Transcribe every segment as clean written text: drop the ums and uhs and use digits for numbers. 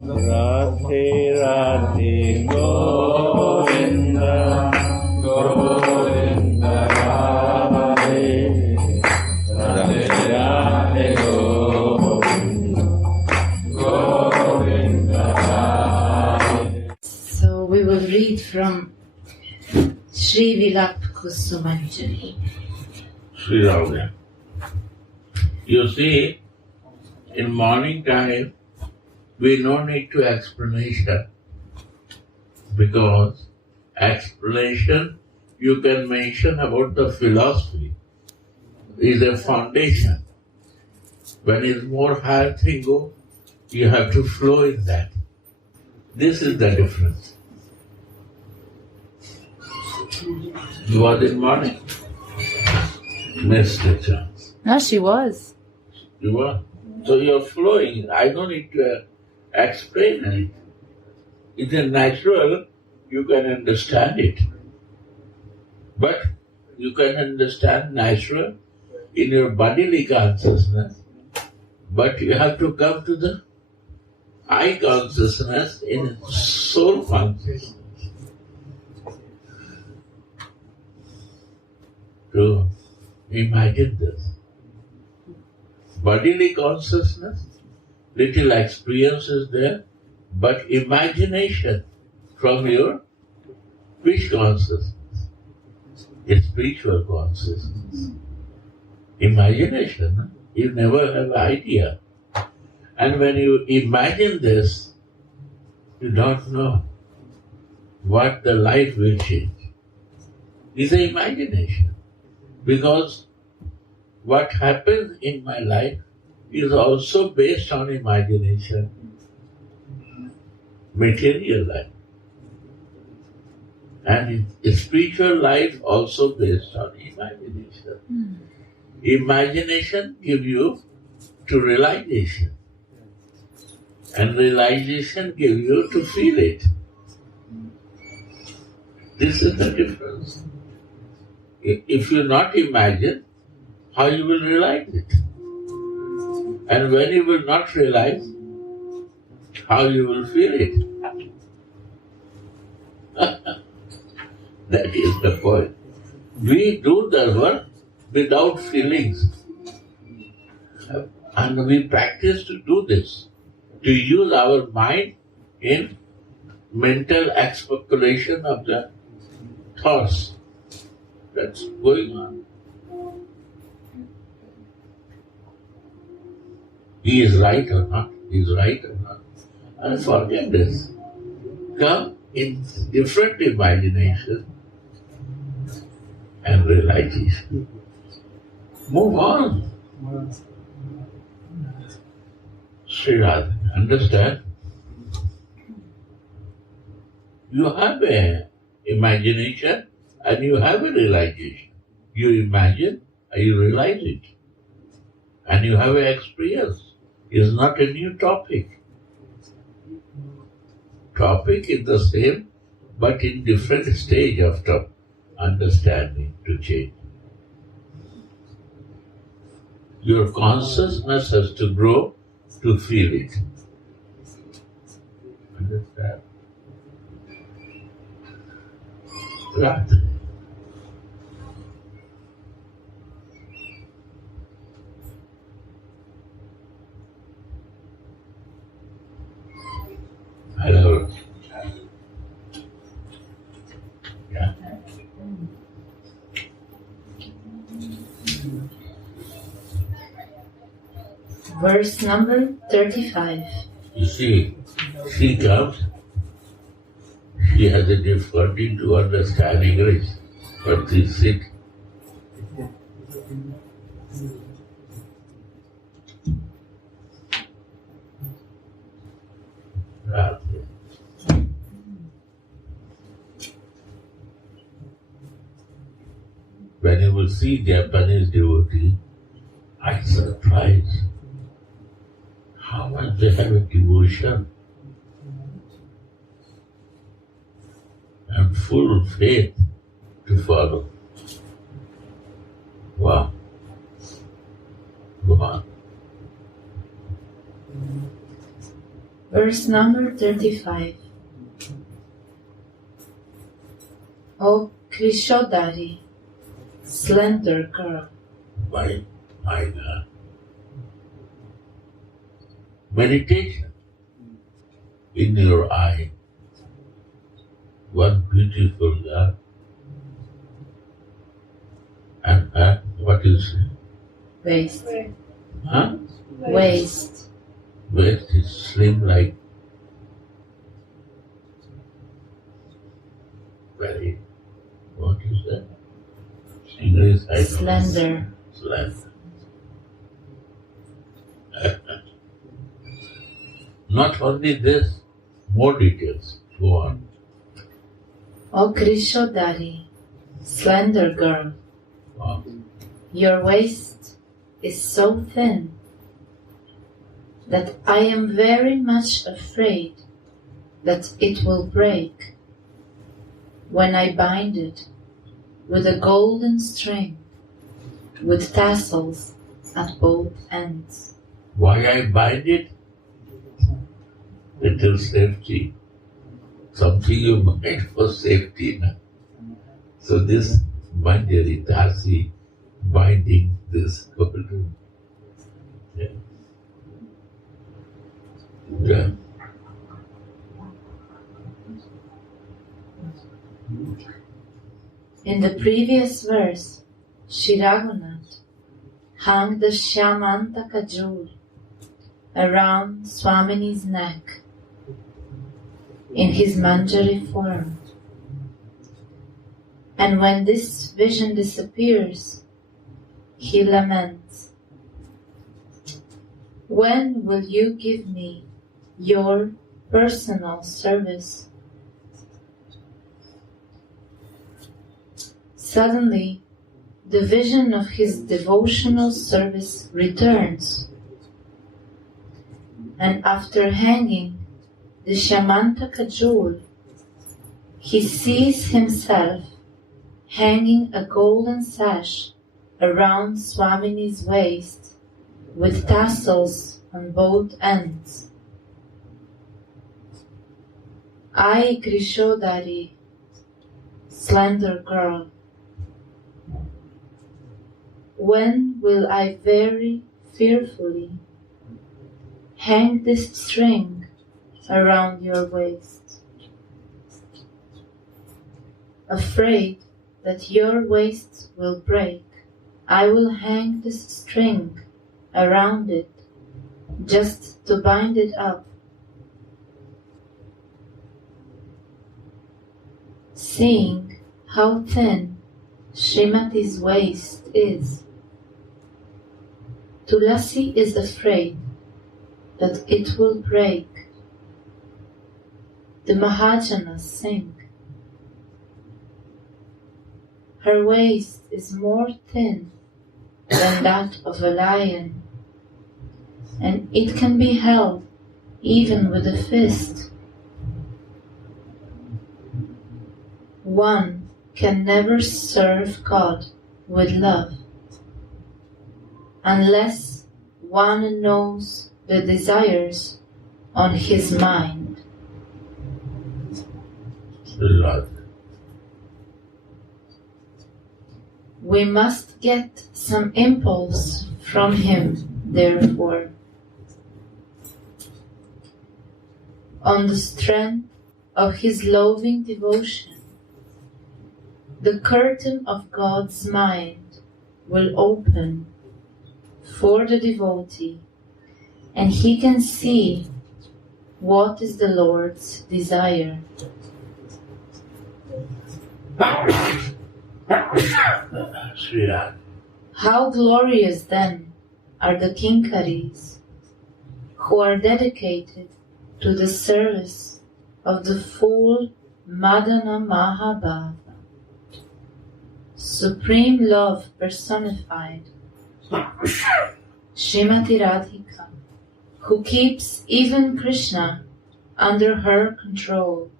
Radhe Radhe Govinda Govinda Radhe Radhe Radhe Govinda Govinda Radhe. So we will read from Sri Vilapa Kusumanjali. Sri Radha. You see, in morning time, we no need to explanation, because explanation you can mention about the philosophy is a foundation. When it's more higher thing go, you have to flow in that. This is the difference. You was in morning, missed the chance. No, she was. You were. So you're flowing. I don't need to explain it. It is natural, you can understand it. But you can understand natural in your bodily consciousness, but you have to come to the eye consciousness in soul consciousness to imagine this. Bodily consciousness, little experience is there, but imagination from your which consciousness? It's spiritual consciousness. Imagination, you never have idea. And when you imagine this, you don't know what the life will change. It's an imagination. Because what happens in my life is also based on imagination, material life. And spiritual life also based on imagination. Imagination gives you to realization. And realization gives you to feel it. This is the difference. If you not imagine, how you will realize it? And when you will not realize, how you will feel it? That is the point. We do the work without feelings. And we practice to do this, to use our mind in mental speculation of the thoughts that's going on. He is right or not, he is right or not. And forget this. Come in different imagination and realization. Move on. Sri Radha, understand? You have a imagination and you have a realization. You imagine and you realize it. And you have an experience. It's not a new topic. Topic is the same, but in different stage of understanding to change. Your consciousness has to grow to feel it. Understand? Right. Hello. Yeah. Verse number 35. You see, she comes, she has a difficulty to understand English, but she sit. When you will see Japanese devotee, I'm surprised how much they have a devotion and full faith to follow. Wow. Go on. Verse number 35. O Krishodari, slender girl. My God. Meditation in your eye. One beautiful girl. And what is it? Waist. Huh? Waist. Waist is slim like very, what is that? English, I don't know. Slender. Slender. Not only this, more details. Go on. O Krishodari, slender girl. Wow. Your waist is so thin that I am very much afraid that it will break when I bind it with a golden string with tassels at both ends. Why I bind it? Little safety. Something you bind for safety. Na? So this Manjari Dasi binding this golden. Yeah. Yeah. In the previous verse, Shri Raghunath hung the Shyamantaka jewel around Swamini's neck in his Manjari form. And when this vision disappears, he laments, "When will you give me your personal service?" Suddenly, the vision of his devotional service returns, and after hanging the Shyamantaka jewel, he sees himself hanging a golden sash around Swamini's waist with tassels on both ends. I, Krishodari, slender girl, when will I very fearfully hang this string around your waist? Afraid that your waist will break, I will hang this string around it just to bind it up. Seeing how thin Srimati's waist is, Tulasi is afraid that it will break. The Mahajanas sing. Her waist is more thin than that of a lion, and it can be held even with a fist. One can never serve God with love unless one knows the desires on his mind. Lord. We must get some impulse from him, therefore. On the strength of his loving devotion, the curtain of God's mind will open for the devotee, and he can see what is the Lord's desire. How glorious then are the Kinkaris who are dedicated to the service of the full Madana Mahabhava, supreme love personified, Srimati Radhika, who keeps even Krishna under her control.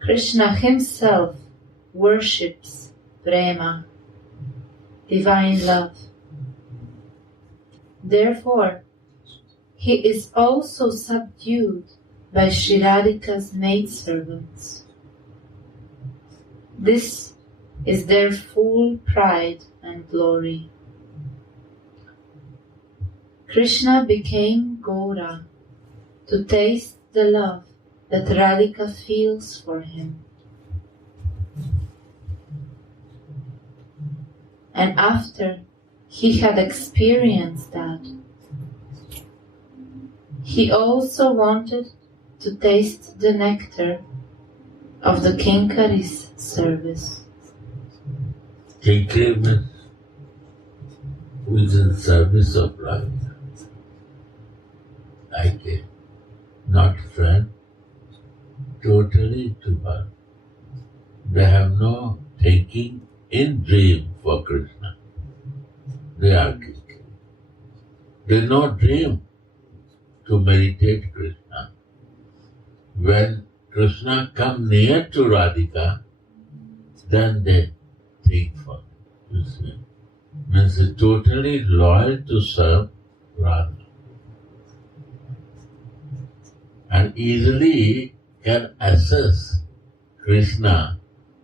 Krishna himself worships prema, divine love. Therefore, he is also subdued by Sri Radhika's maidservants. This is their full pride and glory. Krishna became Gaura to taste the love that Radhika feels for him. And after he had experienced that, he also wanted to taste the nectar of the Kinkari's service. Kinkari means who is in service of Radhika. Like a not friend, totally to her. They have no thinking in dream for Krishna. They are Kinkari. They no dream to meditate Krishna. When Krishna come near to Radhika, then they think for him. You see, means they're totally loyal to serve Radha. And easily can assess Krishna.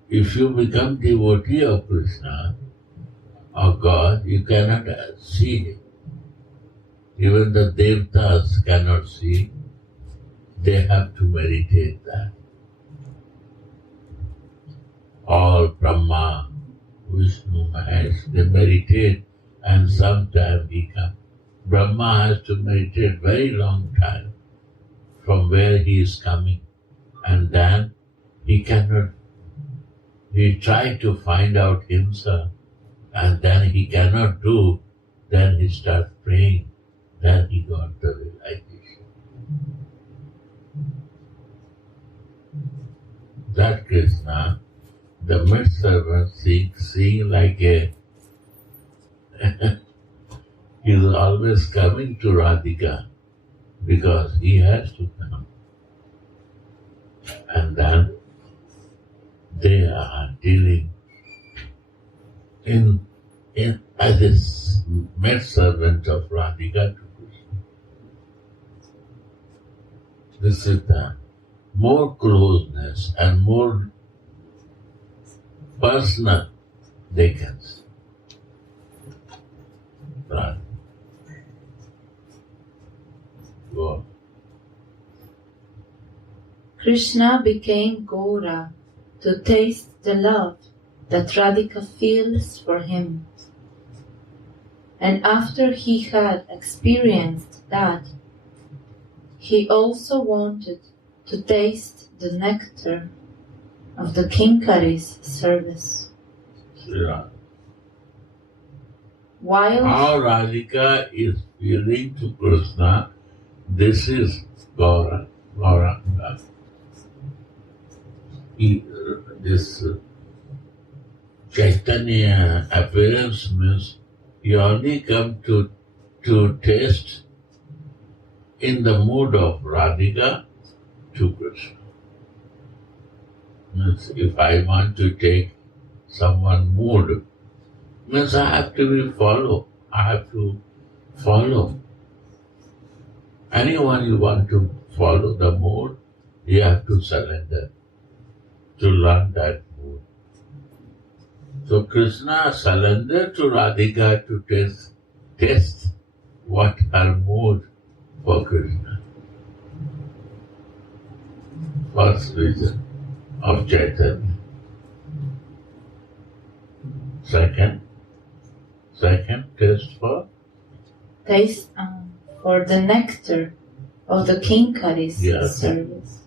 If you become devotee of Krishna or God, you cannot see him. Even the Devatas cannot see. They have to meditate that. All Brahma, Vishnu, Mahesh, they meditate and sometime he comes. Brahma has to meditate very long time from where he is coming, and then he cannot, he try to find out himself, and then he cannot do, then he starts praying, then he got the realization. That Krishna, the maidservant seeing like a he is always coming to Radhika because he has to come. And then they are dealing as a maidservant of Radhika to Krishna. This is the more closeness and more personal they can see. Right. Go on. Krishna became Gaura to taste the love that Radhika feels for him. And after he had experienced that, he also wanted to taste the nectar of the Kinkari's service. Yeah. While How Radhika is feeling to Krishna, this is Gauranga. This Chaitanya appearance means you only come to taste in the mood of Radhika to Krishna. Means if I want to take someone mood, means I have to follow. I have to follow. Anyone you want to follow the mood, you have to surrender to learn that mood. So Krishna surrendered to Radhika to test what her mood for Krishna. First reason of Chaitanya. Second test for taste for the nectar of the Kinkari's Yes. service.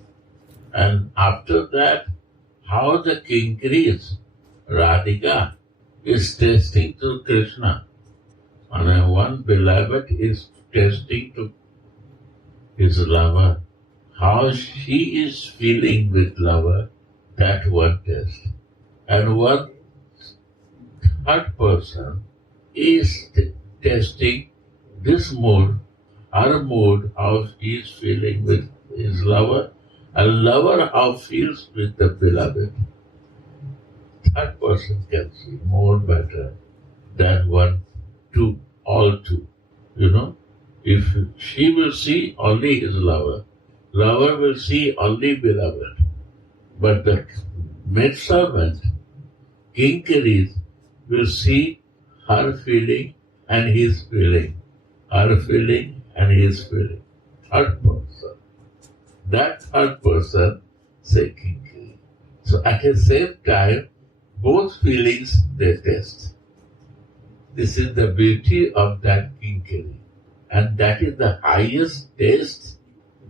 And after that, how the Kinkari's Radhika is tasting to Krishna. And one beloved is tasting to his lover. How she is feeling with lover, that one test. And one third person is testing this mood, her mood, how she is feeling with his lover, and lover how feels with the beloved. Third person can see more better than one, two, all two. You know, If she will see only his lover, lover will see only beloved. But the maidservant, kinkaris, will see her feeling and his feeling, her feeling and his feeling. Third person. That third person, say kinkari. So at the same time, both feelings they test. This is the beauty of that kinkari. And that is the highest taste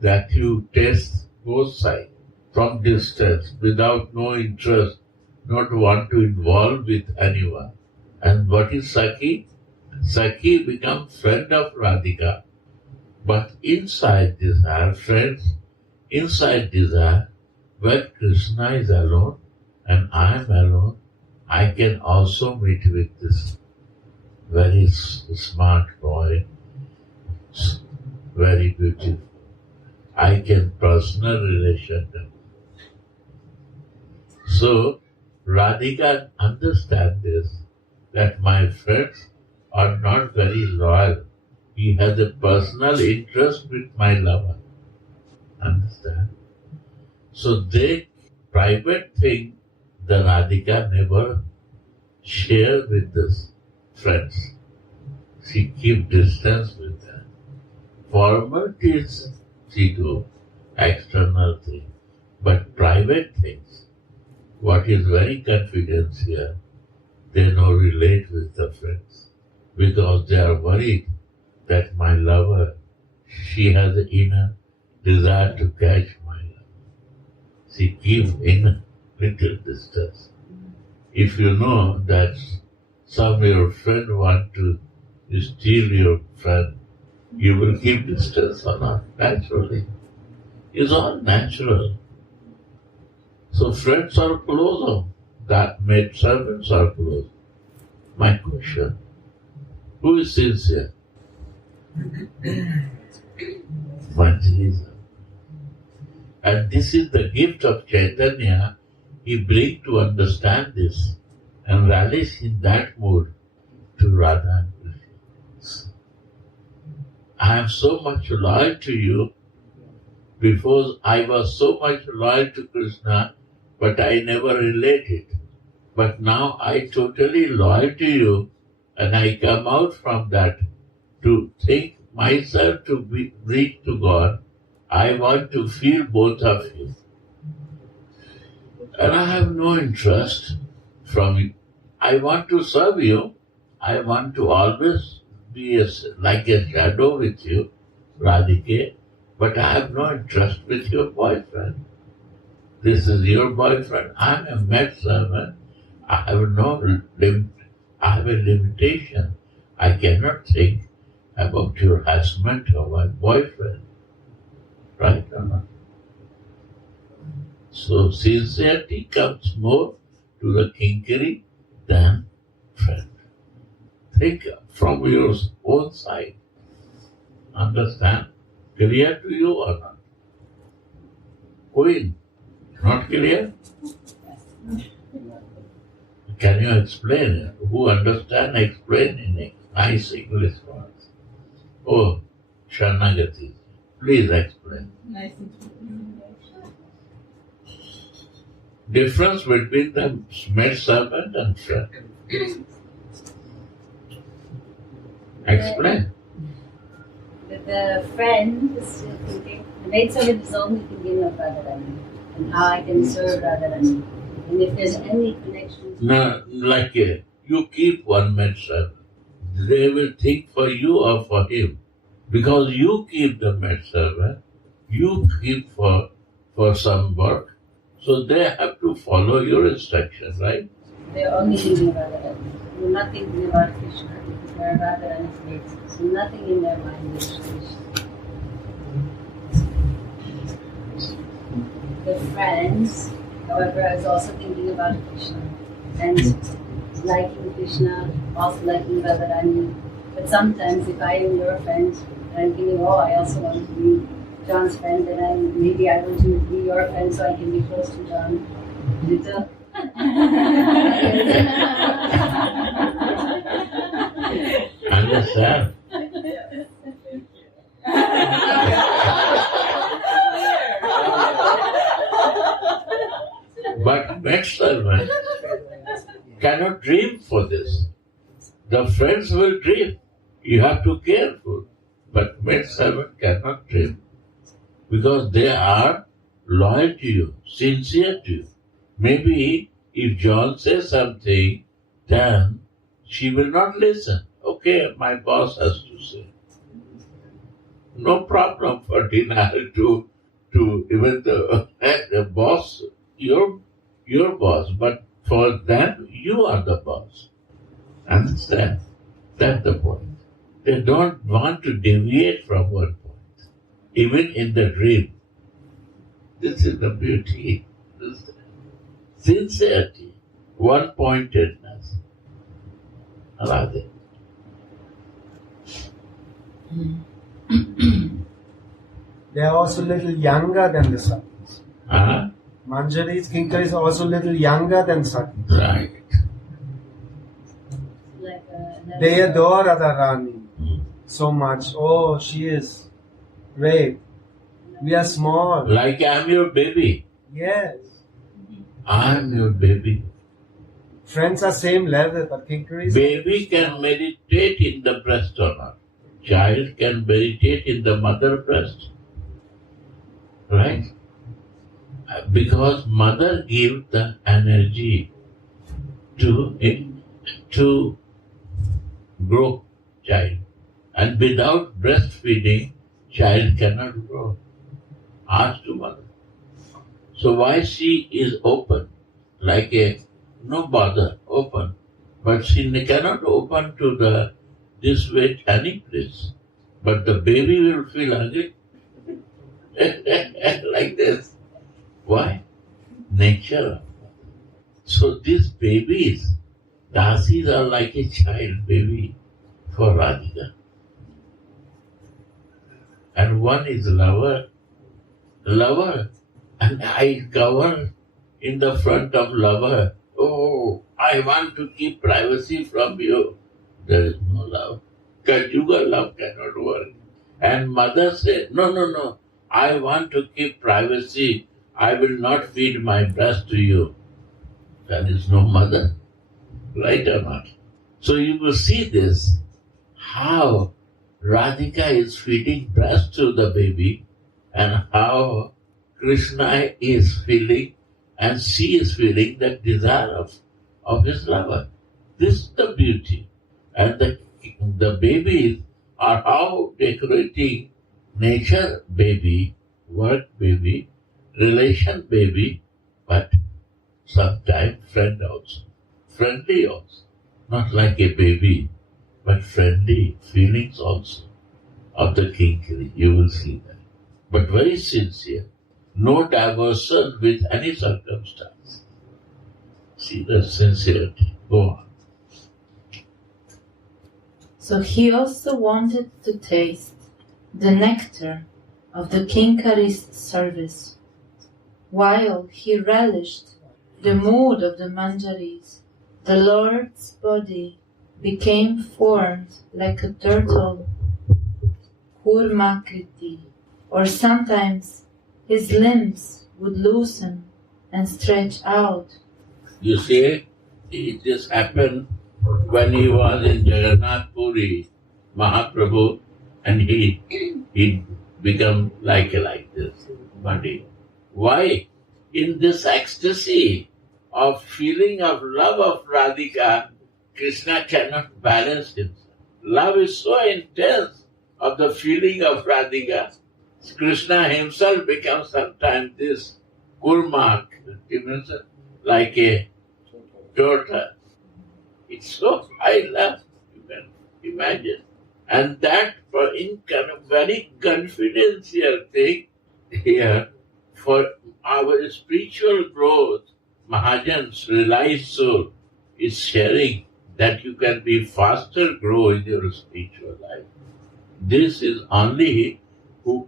that you taste both sides from distance without no interest, not want to involve with anyone. And what is Saki? Saki becomes friend of Radhika. But inside desire, friends, inside desire, when Krishna is alone and I am alone, I can also meet with this very smart boy, very beautiful. I can personal relation them. So Radhika understands this, that my friends are not very loyal. He has a personal interest with my lover. Understand? So they private thing the Radhika never share with this friends. She keep distance with them. Formalities she do, external thing. But private things, what is very confidential, they no relate with the friends. Because they are worried that my lover, she has an inner desire to catch my lover. She keeps in little distance. If you know that some your friend want to steal your friend, you will keep distance or not? Naturally. It's all natural. So friends are closer. That maidservants are close. My question, who is sincere? Manjisa. And this is the gift of Chaitanya. He brings to understand this and rallies in that mood to Radha and Krishna. I am so much loyal to you because I was so much loyal to Krishna, but I never related. But now I totally loyal to you and I come out from that to think myself to be reach to God. I want to feel both of you. And I have no interest from you. I want to serve you. I want to always be like a shadow with you, Radhika, but I have no interest with your boyfriend. This is your boyfriend. I am a maidservant. I have no limit. I have a limitation. I cannot think about your husband or my boyfriend. Right or not? So sincerity comes more to the kinkari than friend. Think from your own side. Understand? Clear to you or not? Queen, not clear? Can you explain it? Who understand, explain in a nice English words. Oh, Sharnagati, please explain. Difference between the maidservant and friend. Explain. The friend is thinking, the maidservant is only thinking of Radharani and how I can serve Radharani. And if there's any connection. No, like you keep one maidservant. They will think for you or for him. Because you keep the maidservant, you keep for some work. So they have to follow your instruction, right? They're only thinking about Radharani. They're not thinking about Krishna. They're Radharani's maids. So nothing in their mind is Krishna. The friends, however, is also thinking about Krishna and liking Krishna, also liking Radharani. But sometimes if I am your friend and I'm thinking, oh, I also want to be John's friend, then maybe I want to be your friend so I can be close to John. Little. Understand? maidservant cannot dream for this. The friends will dream. You have to be careful. But maidservant cannot dream because they are loyal to you, sincere to you. Maybe if John says something, then she will not listen. Okay, my boss has to say. No problem for denial to even the boss, your boss, but for them you are the boss. Understand? That's the point. They don't want to deviate from one point, even in the dream. This is the beauty. This sincerity, one-pointedness. Radhe. They are also a little younger than the Satis. Uh-huh. Manjari's Kinkar is also a little younger than Satis. Right. Like They adore Radharani so much. Oh, she is great. We are small. Like I'm your baby. Yes. I'm your baby. Friends are same level, but Kinkar is... Baby can meditate in the breast or not. Child can meditate in the mother breast. Right? Because mother gives the energy to grow child. And without breastfeeding, child cannot grow. Ask to mother. So why she is open, like a no bother, open, but she cannot open to this way any place. But the baby will feel hungry like this. Why? Nature. So these babies, dasis are like a child baby for Radhika. And one is lover, and I cover in the front of lover. Oh, I want to keep privacy from you. There is no love. Conjugal love cannot work. And mother said, no, I want to keep privacy. I will not feed my breast to you. There is no mother. Right or not? So you will see this, how Radhika is feeding breast to the baby and how Krishna is feeling and she is feeling the desire of his lover. This is the beauty. And the babies are how decorating nature baby, work baby, relation baby, but sometimes friend also. Friendly also. Not like a baby, but friendly feelings also of the kinkari. You will see that. But very sincere. No diversion with any circumstance. See the sincerity. Go on. So he also wanted to taste the nectar of the Kinkari's service, while he relished the mood of the Manjaris. The Lord's body became formed like a turtle, Kurmakriti, or sometimes his limbs would loosen and stretch out. You see, it just happened when he was in Jagannath Puri, Mahaprabhu, and he become like this body. Why? In this ecstasy of feeling of love of Radhika, Krishna cannot balance himself. Love is so intense of the feeling of Radhika. Krishna himself becomes sometimes this kurmak, like a daughter. It's so high love, you can imagine. And that for in very confidential thing here, for our spiritual growth, Mahajans realized soul is sharing that you can be faster grow in your spiritual life. This is only who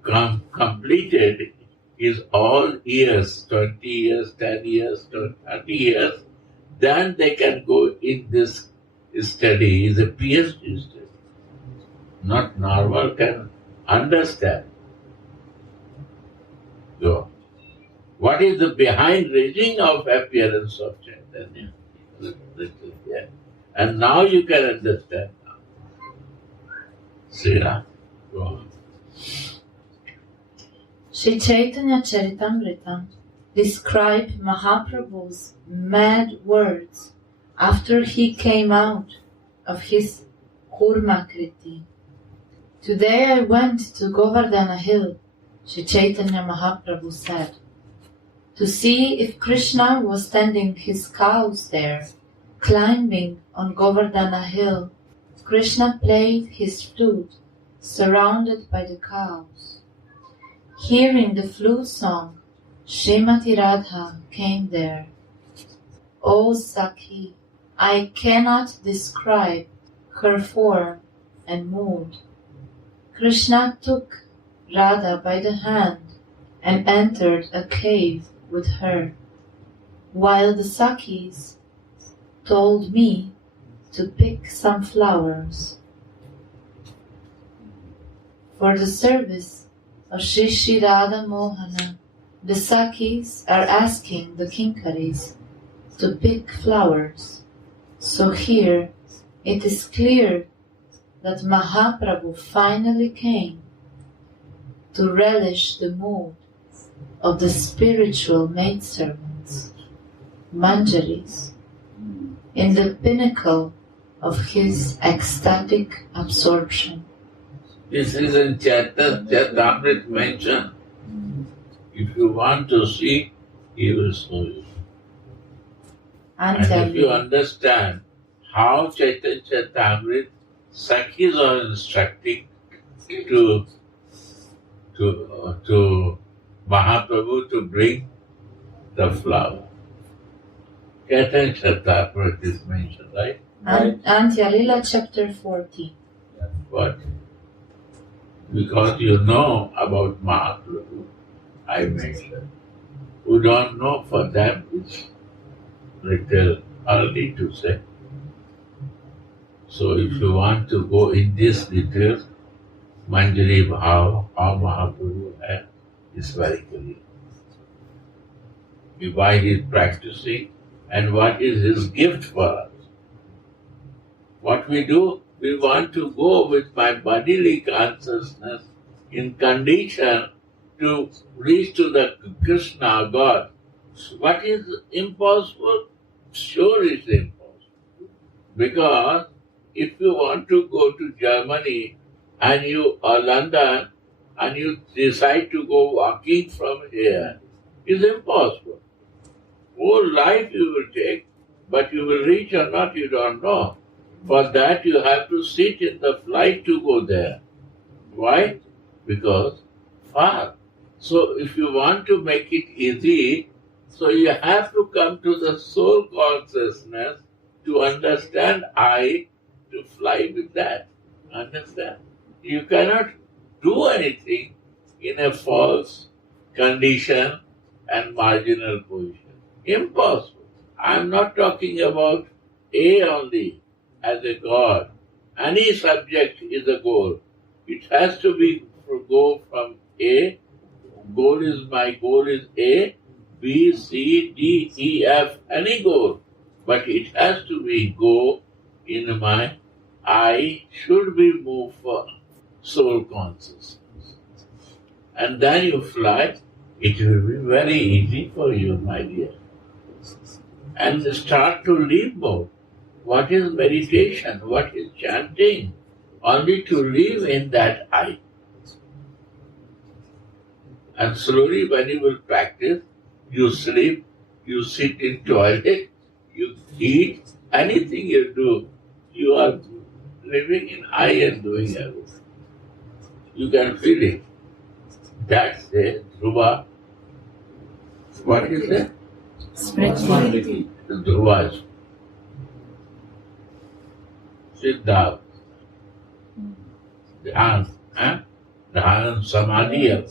completed his all years, 20 years, 10 years, 30 years, then they can go in this study. Is a PhD study. Not normal can understand. Go. What is the behind raising of appearance of Chaitanya? Yeah. And now you can understand. See, go on. Sri Chaitanya Charitamrita described Mahaprabhu's mad words after he came out of his Kurmakriti. Today I went to Govardhana Hill, Sri Chaitanya Mahaprabhu said, to see if Krishna was tending his cows there. Climbing on Govardhana Hill, Krishna played his flute, surrounded by the cows. Hearing the flute song, Srimati Radha came there. O Sakhi, I cannot describe her form and mood. Krishna took Radha by the hand and entered a cave with her, while the Sakhis told me to pick some flowers. For the service of Shri Shri Radha Mohana, the Sakhis are asking the Kinkaris to pick flowers. So here it is clear that Mahaprabhu finally came to relish the mood of the spiritual maidservants, Manjaris, in the pinnacle of his ecstatic absorption. This is in Charitamrita mentioned. If you want to see, he will show you. And if you understand how Chaitanya Charitamrita Sakhis are instructing to Mahaprabhu to bring the flower. Chaitanya Charitamrita is mentioned, right? Antya-lila chapter 40. What? Because you know about Mahaprabhu, I mentioned. Who don't know, for them it's little early to say. So if you want to go in this details, Manjari Bhav, how Mahaprabhu has, is very clear. Why he is practicing and what is his gift for us. What we do, we want to go with my bodily consciousness in condition to reach to the Krishna, God. What is impossible? Sure it's impossible. Because if you want to go to Germany and or London and you decide to go walking from here, it's impossible. Whole life you will take, but you will reach or not, you don't know. For that you have to sit in the flight to go there. Why? Because far. So if you want to make it easy, so you have to come to the soul consciousness to understand to fly with that. Understand? You cannot do anything in a false condition and marginal position. Impossible. I am not talking about A only as a God. Any subject is a goal. It has to be go from A. My goal is A, B, C, D, E, F, any goal. But it has to be go in my I should be moved for soul consciousness. And then you fly, it will be very easy for you, my dear. And start to live more. What is meditation? What is chanting? Only to live in that I. And slowly when you will practice, you sleep, you sit in toilet, you eat, anything you do, you are living in I and doing everything. You can feel it. That's a Dhruva. What is it? Smriti. Dhruvas. Siddharth. Dhyan, Dhyan Samadhi.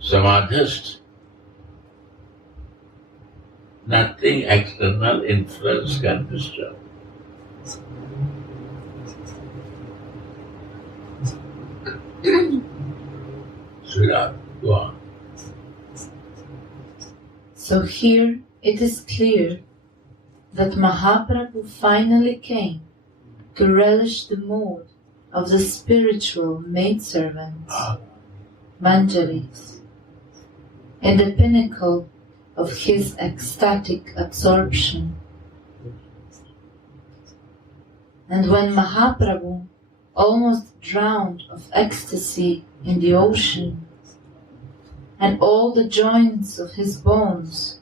Samadhist. Nothing external influence can disturb. Yeah, go on. So here it is clear that Mahaprabhu finally came to relish the mood of the spiritual maidservants, Manjaris, in the pinnacle of his ecstatic absorption. And when Mahaprabhu, almost drowned of ecstasy in the ocean, and all the joints of his bones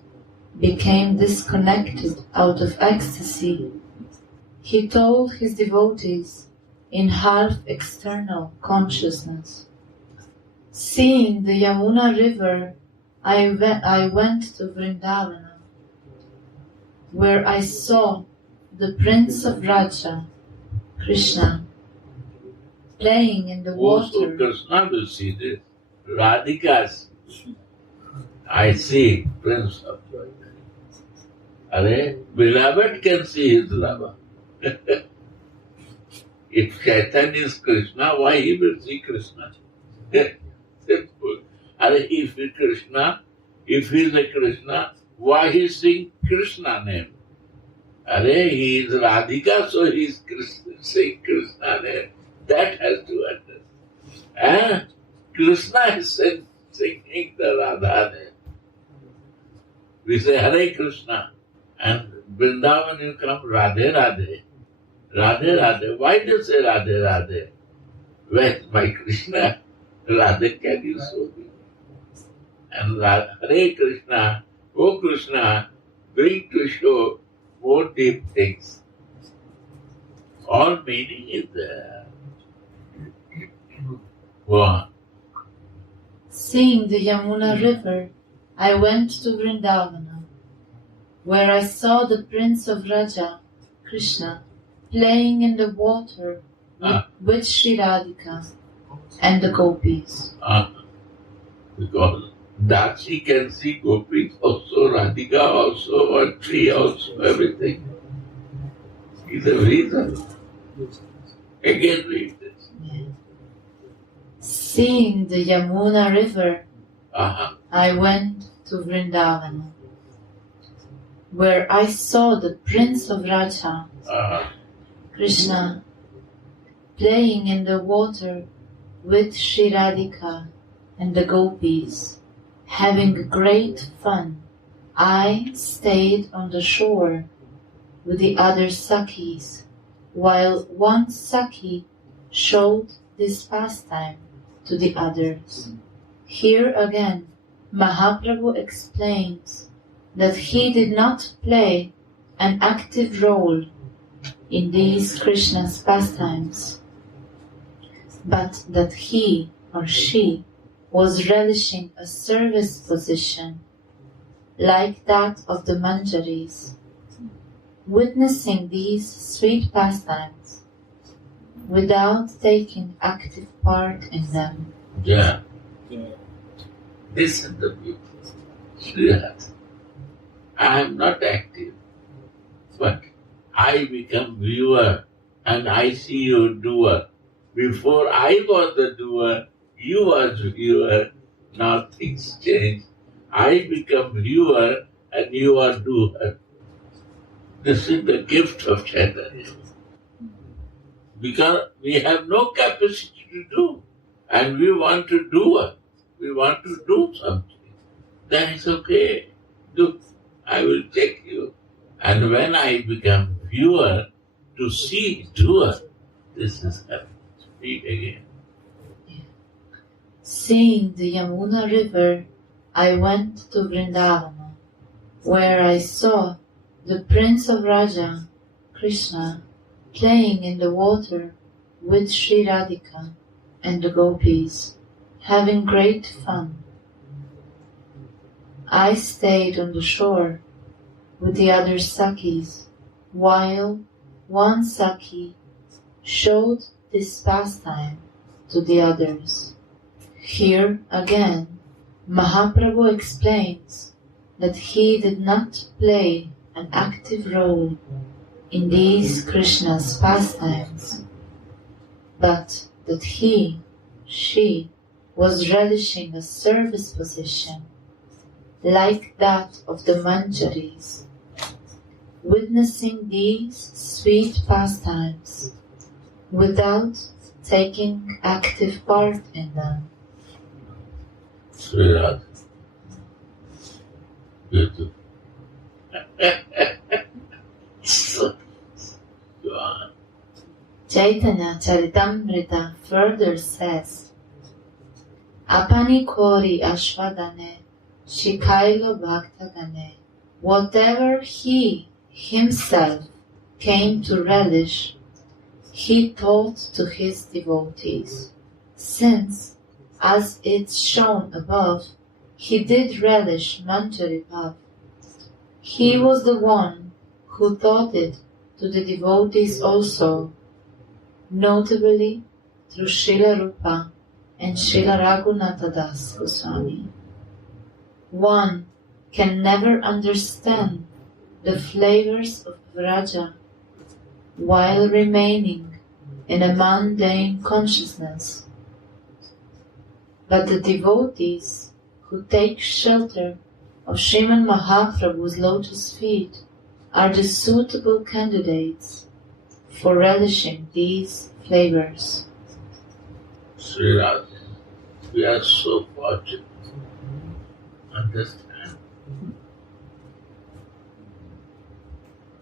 became disconnected out of ecstasy, he told his devotees in half-external consciousness, "Seeing the Yamuna river, I went to Vrindavana, where I saw the Prince of Raja, Krishna, playing in the Also, water." Krishna will see this. Radhikas, I see Prince of Raja. Beloved can see his lover. If Chaitanya is Krishna, why he will see Krishna? Simple. If he is Krishna, if he is a Krishna, why he is saying Krishna name? He is Radhika, so he is saying Krishna name. That has to understand. Krishna is singing the Radha name. We say Hare Krishna. And Vrindavan you come Radhe Radhe. Radhe Radhe. Why do you say Radhe Radhe? Where's my Krishna? Radhe, can you show me? And Hare Krishna, oh Krishna, bring to show more deep things. All meaning is there. Go on. Seeing the Yamuna river, I went to Vrindavana, where I saw the Prince of Raja, Krishna, playing in the water with Sri Radhika and the gopis. Because that she can see gopis also, Radhika also, and tree also, everything. Is a reason. Again read this. Seeing the Yamuna river, I went to Vrindavana, where I saw the Prince of Raja, Krishna, playing in the water with Sri Radhika and the gopis, having great fun. I stayed on the shore with the other Sakhis, while one Sakhi showed this pastime to the others. Here again, Mahaprabhu explains that he did not play an active role in these Krishna's pastimes, but that he or she was relishing a service position like that of the Manjaris, witnessing these sweet pastimes without taking active part in them. Yeah. This is the beauty. Srihat. I am not active, but I become viewer and I see you doer. Before I was the doer, you was viewer. Now things change. I become viewer and you are doer. This is the gift of Chaitanya. Because we have no capacity to do, and we want to do it. We want to do something. Then it's okay. Do. I will take you. And when I become viewer to see doer, this is happening. Speak again. Seeing the Yamuna river, I went to Vrindavana, where I saw the Prince of Raja, Krishna, playing in the water with Sri Radhika and the gopis, having great fun. I stayed on the shore with the other Sakhis, while one Sakhi showed this pastime to the others. Here again, Mahaprabhu explains that he did not play an active role in these Krishna's pastimes, but that he, she, was relishing a service position like that of the Manjaris. Witnessing these sweet pastimes without taking active part in them. Sri Radha. Beautiful. Go on. Chaitanya Charitamrita further says, Apani Kori Ashwadane Shikailo Bhaktagane, whatever he himself came to relish, he taught to his devotees, since, as it's shown above, he did relish Manjari Bhav. He was the one who taught it to the devotees also, notably through Srila Rupa and Srila Raghunatha Das Goswami. One can never understand the flavors of Vraja while remaining in a mundane consciousness. But the devotees who take shelter of Sriman Mahaprabhu's lotus feet are the suitable candidates for relishing these flavors. Sri Radha, we are so fortunate. Understand?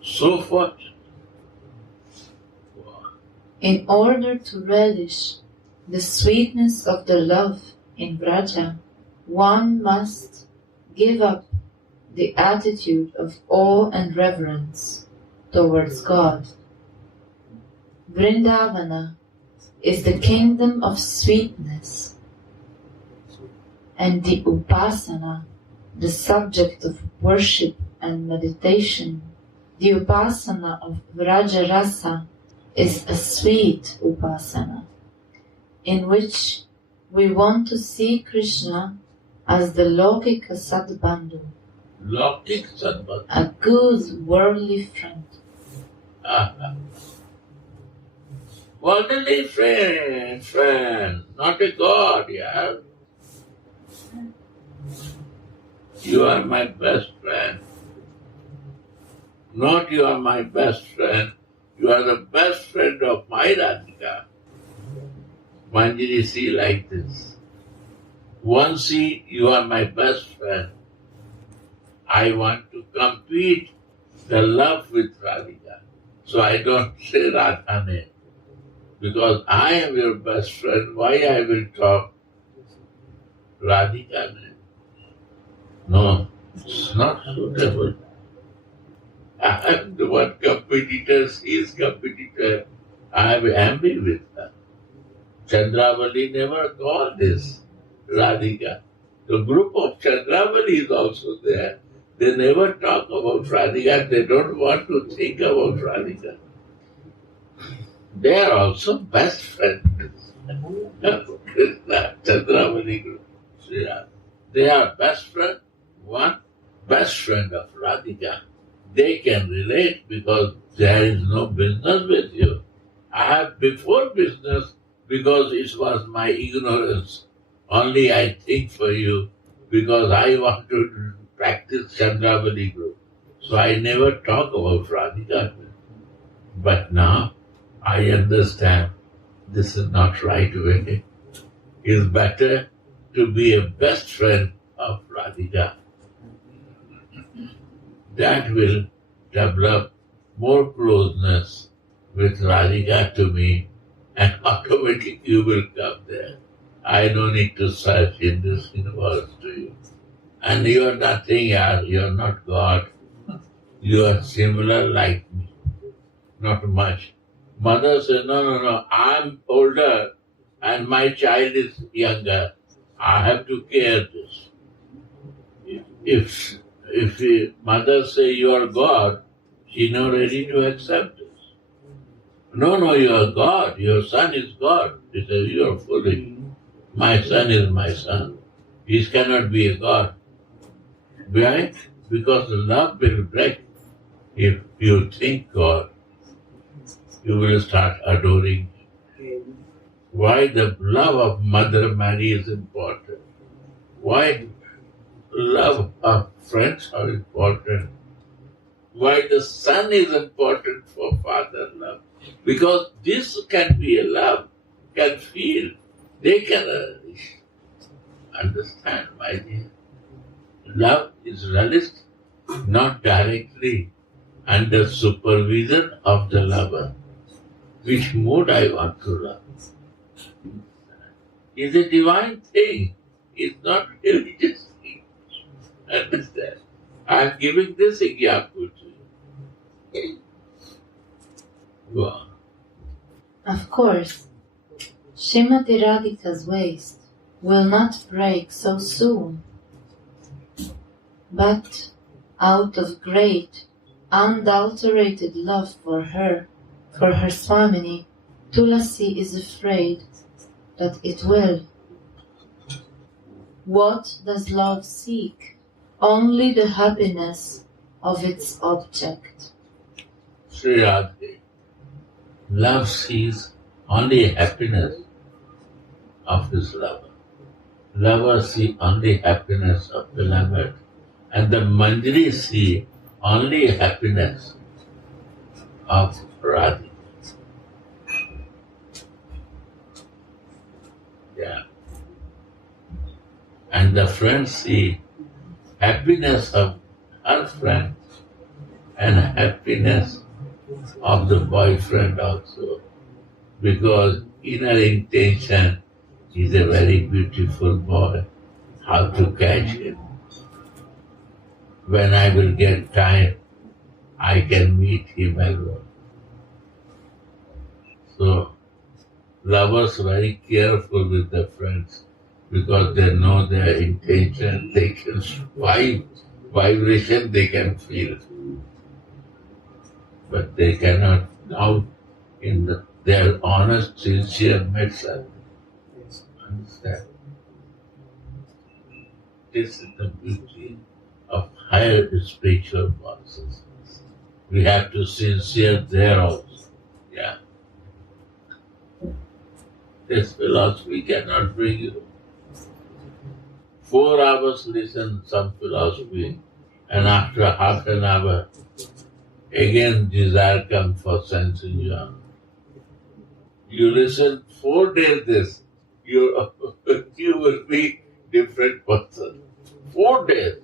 So fortunate. Wow. In order to relish the sweetness of the love in Vraja, one must give up the attitude of awe and reverence towards God. Vrindavana is the kingdom of sweetness, and the upasana, the subject of worship and meditation. The upasana of Vraja Rasa is a sweet upasana, in which we want to see Krishna as the Lokika Sadbandhu, Lokik Sadbandhu. a good worldly friend. Worldly friend, not a God, yeah. You are my best friend. Not you are my best friend. You are the best friend of my Radhika. Manjari, see like this. One, see, you are my best friend. I want to complete the love with Radhika. So I don't say Radhane. Because I am your best friend, why I will talk Radhika name? No, it's not suitable. I am the one competitor, she is competitor. I am angry with her. Chandravali never called this Radhika. The group of Chandravali is also there. They never talk about Radhika. They don't want to think about Radhika. They are also best friends. Krishna, Chandravali group. They are best friend. One best friend of Radhika. They can relate because there is no business with you. I have before business because it was my ignorance. Only I think for you because I want to practice Chandravali group. So I never talk about Radhika. But now I understand this is not right way. It's better to be a best friend of Radhika. That will develop more closeness with Radhika to me, and automatically you will come there. I don't need to search in this universe to you. And you are nothing else, you are not God. You are similar like me. Not much. Mother says, no, I'm older and my child is younger. I have to care this. If mother say you are God, she not ready to accept this. No, you are God. Your son is God. She says, you are foolish. My son is my son. He cannot be a God. Why? Because the love will break. If you think God, you will start adoring Him. why the love of Mother Mary is important, why love of friends are important, why the son is important for father love. Because this can be a love, can feel, they can understand, my dear. Love is realized not directly under supervision of the lover. Which mood I want to love. It's a divine thing. It's not religious thing. Understand? I am giving this example to you. Go on. Of course, Srimati Radhika's waist will not break so soon, but out of great, unadulterated love for her Swamini, Tulasi is afraid that it will. What does love seek? Only the happiness of its object. Sri Radhe, love sees only happiness of his lover. Lover see only happiness of the lover. And the Manjari see only happiness of Radhika. Yeah. And the friends see happiness of her friend and happiness of the boyfriend also. Because inner intention is a very beautiful boy. How to catch him. When I will get time, I can meet him alone. So, lovers very careful with the friends because they know their intention, they can vibration they can feel. But they cannot doubt in their honest, sincere medicine. Understand? This is the beauty of higher spiritual process. We have to sincere there also. Yeah. This philosophy cannot bring you. 4 hours listen some philosophy and after half an hour again desire comes for sense enjoyment. You listen 4 days this, you will be different person. 4 days.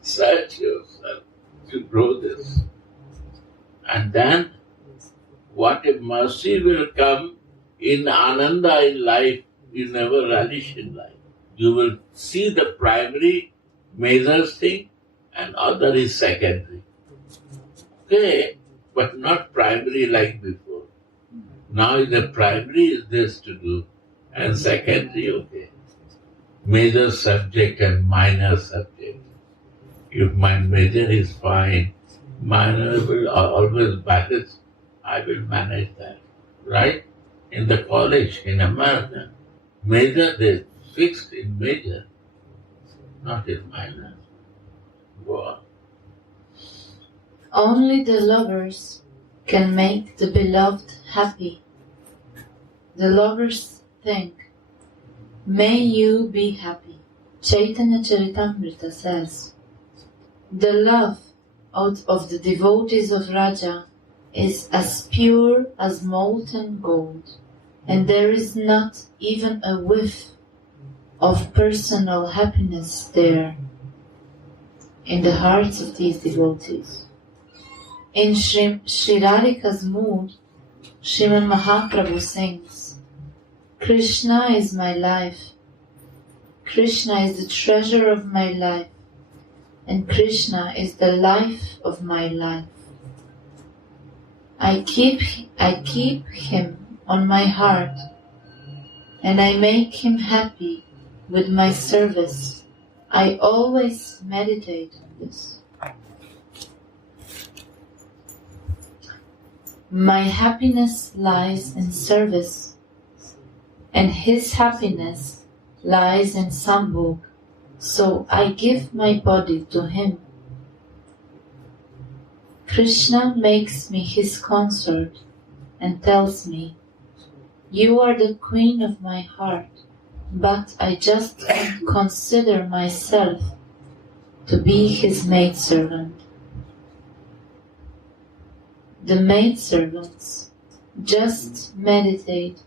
Search yourself to grow this. And then what a mercy will come in Ananda in life, you never relish in life. You will see the primary major thing and other is secondary. Okay, but not primary like before. Now the primary is this to do and secondary, okay. Major subject and minor subject. If my major is fine, minor will always balance. I will manage that. Right? In the college in America, major they fixed in major, not in minor. Go on. Only the lovers can make the beloved happy. The lovers think, may you be happy. Chaitanya Charitamrita says, the love of the devotees of Raja is as pure as molten gold, and there is not even a whiff of personal happiness there in the hearts of these devotees. In Sri Radhika's mood, Sriman Mahaprabhu sings, Krishna is my life, Krishna is the treasure of my life, and Krishna is the life of my life. I keep him on my heart, and I make him happy with my service. I always meditate on this. My happiness lies in service, and his happiness lies in Sambhog, so I give my body to him. Krishna makes me his consort and tells me, You are the queen of my heart, but I just can't consider myself to be his maidservant. The maidservants just meditate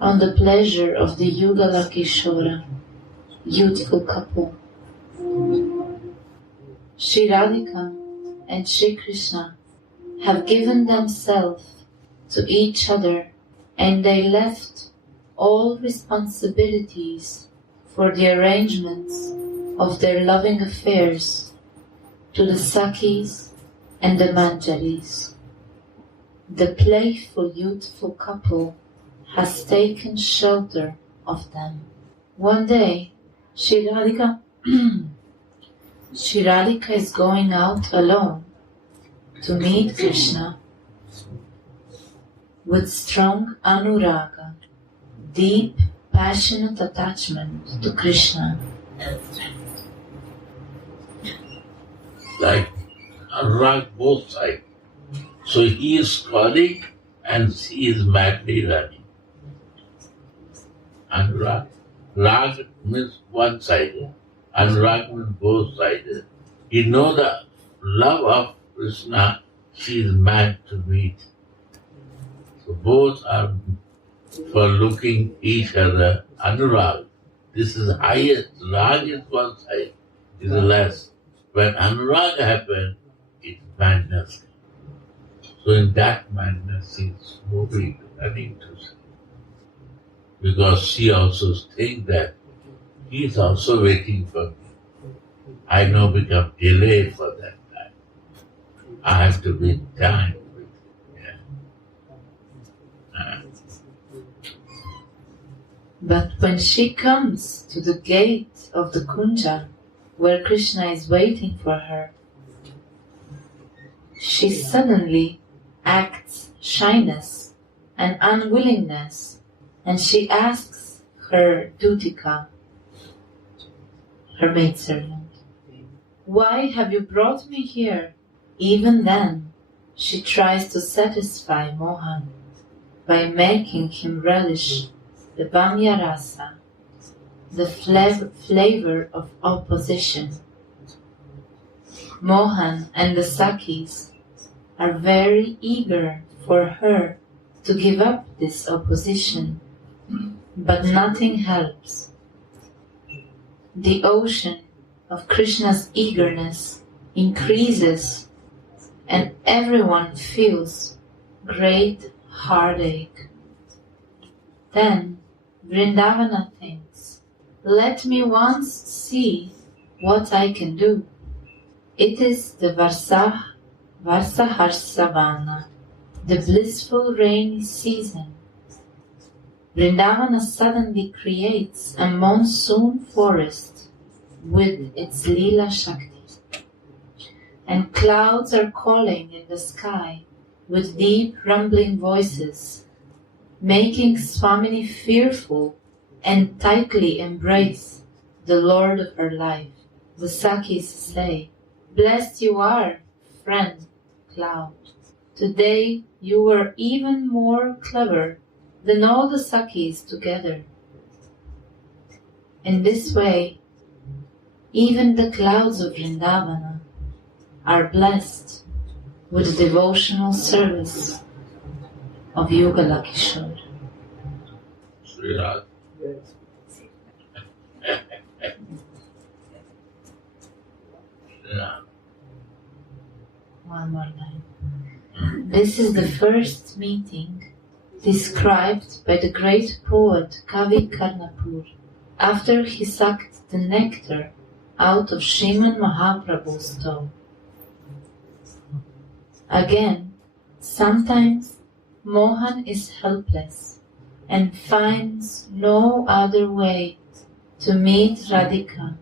on the pleasure of the Yugala Kishora, youthful couple. Sri Radhika and Sri Krishna have given themselves to each other, and they left all responsibilities for the arrangements of their loving affairs to the Sakhis and the Manjaris. The playful youthful couple has taken shelter of them. One day, Sri Radhika is going out alone to meet Krishna with strong anuraga, deep, passionate attachment to Krishna. Like anurag both sides. So he is calling and she is madly running. Anurag. Rag means one side. Anurag means both sides. You know the love of Krishna, she is mad to meet. So both are for looking each other. Anurag, this is highest. Rag is one side, is less. When anurag happens, it's madness. So in that madness, she is moving, running to see. Because she also thinks that he is also waiting for me. I now become delayed for that time. I have to be in time with him. Yeah. But when she comes to the gate of the Kunja, where Krishna is waiting for her, she suddenly acts shyness and unwillingness, and she asks her Dutika, her maidservant, "Why have you brought me here?" Even then, she tries to satisfy Mohan by making him relish the Bamya Rasa, the flavor of opposition. Mohan and the Sakhis are very eager for her to give up this opposition, but nothing helps. The ocean of Krishna's eagerness increases, and everyone feels great heartache. Then Vrindavana thinks, "Let me once see what I can do." It is the Varsaharsavana, the blissful rainy season. Vrindavana suddenly creates a monsoon forest with its Leela Shakti. And clouds are calling in the sky with deep rumbling voices, making Swamini fearful and tightly embrace the Lord of her life. The Sakhis say, "Blessed you are, friend cloud. Today you were even more clever than all the Sakhis together." In this way, even the clouds of Vrindavana are blessed with the devotional service of Yugala Kishore. Sri Radha. Yeah. One more line. This is the first meeting described by the great poet Kavi Karnapur after he sucked the nectar out of Sriman Mahaprabhu's stone. Again, sometimes Mohan is helpless and finds no other way to meet Radhika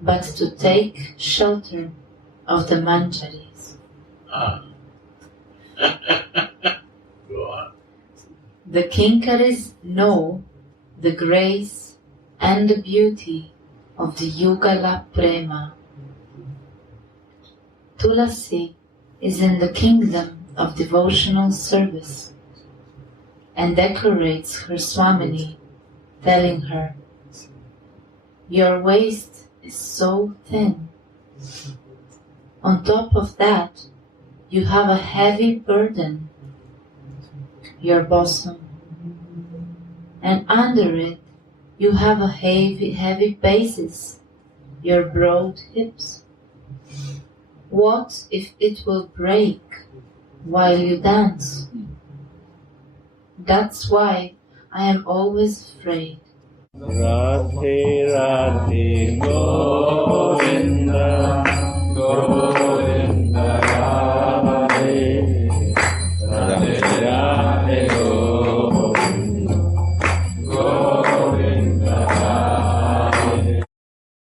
but to take shelter of the Manjaris. Go on. The Kinkaris know the grace and the beauty of the Yugala Prema. Tulasi is in the kingdom of devotional service, and decorates her Swamini, telling her, "Your waist is so thin. On top of that, you have a heavy burden, your bosom, and under it you have a heavy basis, your broad hips. What if it will break while you dance? That's why I am always afraid." Radhe Radhe Govinda